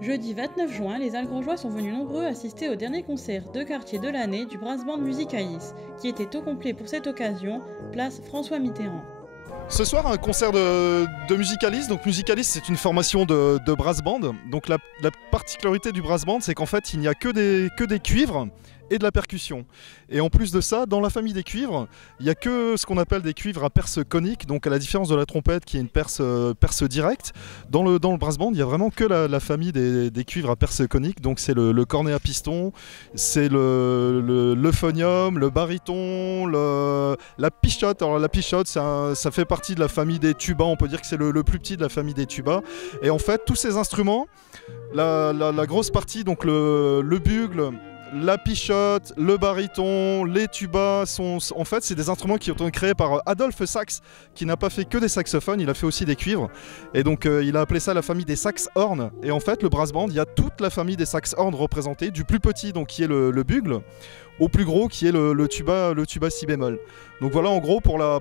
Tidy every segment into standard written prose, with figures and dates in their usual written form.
Jeudi 29 juin, les Algrangeois sont venus nombreux assister au dernier concert de quartier de l'année du Brass Band Musicalis, qui était au complet pour cette occasion, place François Mitterrand. Ce soir, un concert de Musicalis. Donc Musicalis, c'est une formation de brass band. Donc la particularité du brass band, c'est qu'en fait, il n'y a que des cuivres et de la percussion. Et en plus de ça, dans la famille des cuivres, il n'y a que ce qu'on appelle des cuivres à perce conique, donc à la différence de la trompette qui est une perce directe. Dans le brass band, il n'y a vraiment que la famille des cuivres à perce conique, donc c'est le cornet à piston, c'est le phonium, le baryton, la pichotte. Alors la pichotte, ça fait partie de la famille des tubas, on peut dire que c'est le plus petit de la famille des tubas. Et en fait, tous ces instruments, la grosse partie, donc le bugle, la pichotte, le baryton, les tubas, en fait c'est des instruments qui ont été créés par Adolphe Sax, qui n'a pas fait que des saxophones, il a fait aussi des cuivres. Et donc il a appelé ça la famille des sax-horns. Et en fait le brass band, il y a toute la famille des sax-horns représentée, du plus petit donc qui est le bugle, au plus gros qui est le tuba si bémol. Donc voilà en gros pour la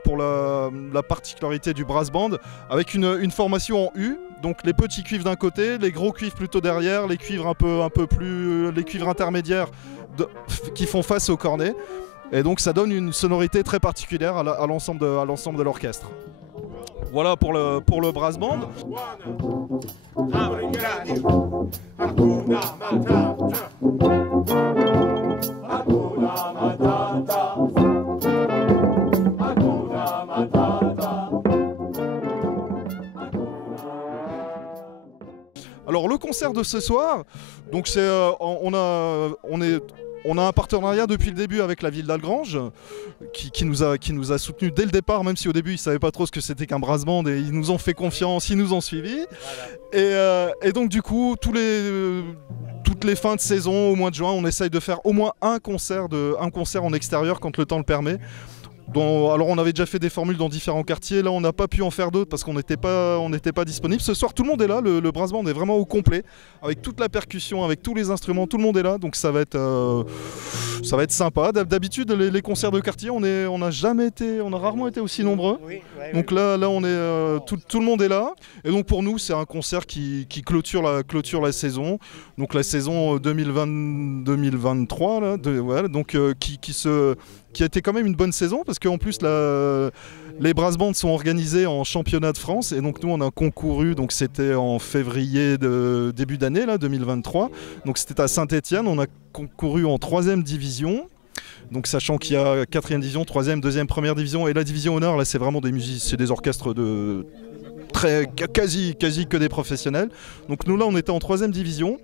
particularité du brass band, avec une formation en U. Donc les petits cuivres d'un côté, les gros cuivres plutôt derrière, les cuivres les cuivres intermédiaires qui font face au cornet. Et donc ça donne une sonorité très particulière à l'ensemble de l'orchestre. Voilà pour le brass band. Alors le concert de ce soir, donc on a un partenariat depuis le début avec la ville d'Algrange qui nous a soutenus dès le départ, même si au début ils ne savaient pas trop ce que c'était qu'un brass band, et ils nous ont fait confiance, ils nous ont suivis. Voilà. Et donc du coup, toutes les fins de saison, au mois de juin, on essaye de faire au moins un concert en extérieur quand le temps le permet. Alors on avait déjà fait des formules dans différents quartiers, là on n'a pas pu en faire d'autres parce qu'on n'était pas disponible. Ce soir tout le monde est là, le brass band est vraiment au complet, avec toute la percussion, avec tous les instruments, tout le monde est là, donc ça va être sympa. D'habitude les concerts de quartier, on a rarement été aussi nombreux. Oui, donc là on est tout le monde est là, et donc pour nous c'est un concert qui clôture la saison, donc la saison 2020-2023 là, voilà, donc qui a été quand même une bonne saison, parce qu'en plus les brass bands sont organisés en championnat de France, et donc nous on a concouru, donc c'était en février début d'année là 2023, donc c'était à Saint-Étienne, on a concouru en 3e division. Donc sachant qu'il y a 4e division, 3e, 2e, 1re division, et la division honneur là c'est vraiment c'est des orchestres de quasi que des professionnels. Donc nous là on était en 3e division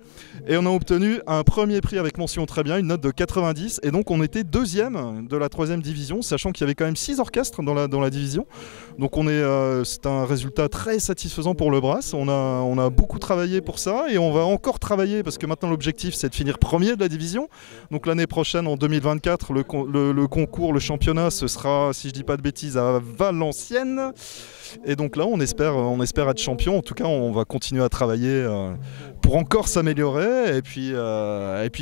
et on a obtenu un premier prix avec mention très bien, une note de 90, et donc on était 2e de la 3e division, sachant qu'il y avait quand même 6 orchestres dans la division. Donc c'est un résultat très satisfaisant pour le brass. On a beaucoup travaillé pour ça, et on va encore travailler parce que maintenant l'objectif c'est de finir premier de la division. Donc l'année prochaine en 2024 le concours, le championnat, ce sera, si je dis pas de bêtises, à Valenciennes. Et donc là on espère être champion. En tout cas on va continuer à travailler pour encore s'améliorer, et puis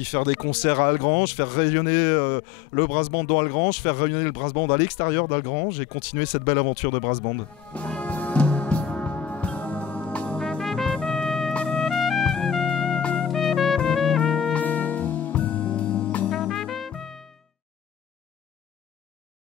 faire des concerts à Algrange, faire rayonner le brass band dans Algrange, faire rayonner le brass band à l'extérieur d'Algrange, et continuer cette belle aventure de brass band.